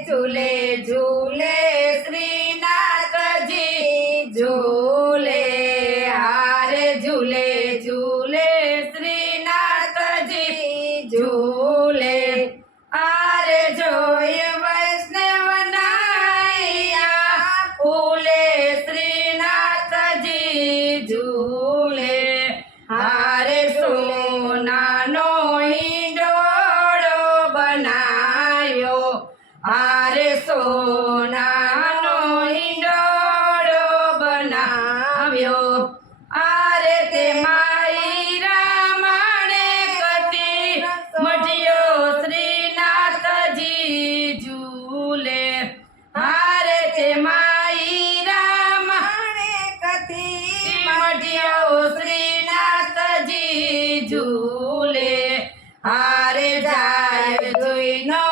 ઝૂલે ઝૂલે શ્રીનાથજી ઝૂલે હારે ઝૂલે ઝૂલે શ્રીનાથજી હારે જાય જોઈનો ઈંડોળો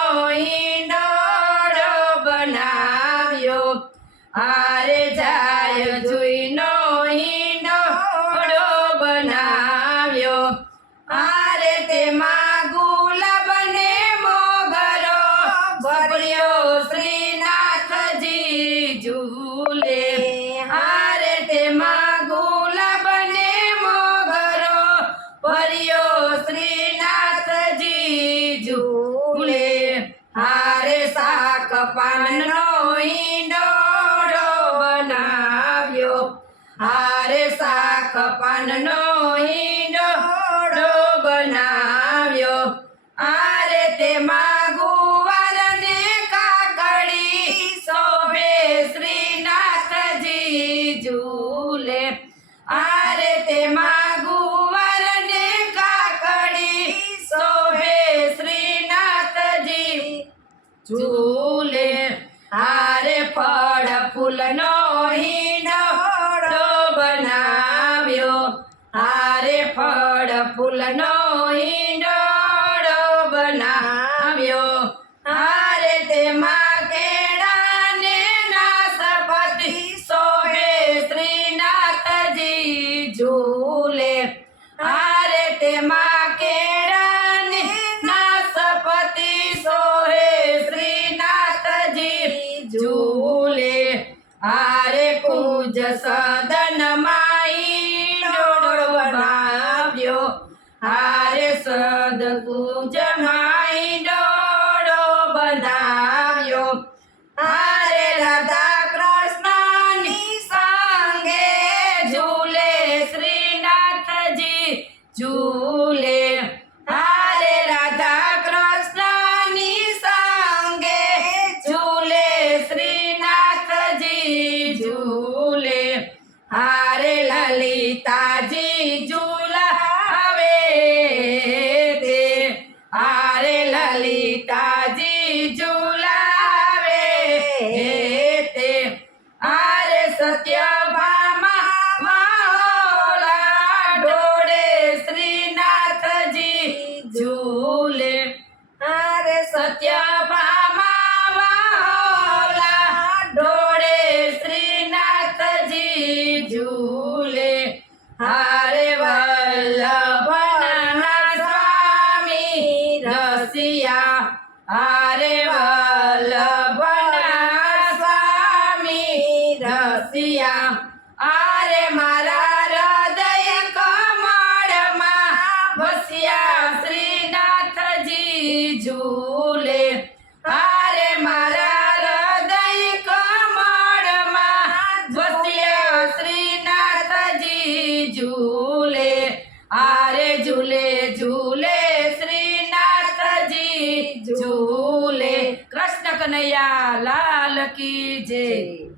હારે શાક પાનનો ઈંડોળો બનાવ્યો. હારે શાક પાનનો ઈંડોળો ફળ ફૂલનો હિંડોળો બનાવ્યો. હારે ફળ ફૂલનો હિંડોળો કુજ સદન માઈ ડોડો બનાવ્યો. હારે સદ કુજ લલિતાજી ઝૂલાવે તે. આરે લલિતાજી ઝૂલાવે તે. આરે સત્ય શ્રીનાથજી ઝૂલે. હારે સત્યભામા વાહોલા ડોળે શ્રીનાથજી ઝૂલે હારે વલ્લભના સ્વામી રસિયા હારે વલ્લભના સ્વામી રસિયા આરે મારા હૃદય કમળમાં વસ્યા શ્રીનાથજી ઝૂલે ઝૂલે આરે ઝૂલે ઝૂલે શ્રીનાથજી ઝૂલે. કૃષ્ણ કનૈયા લાલ કી જય.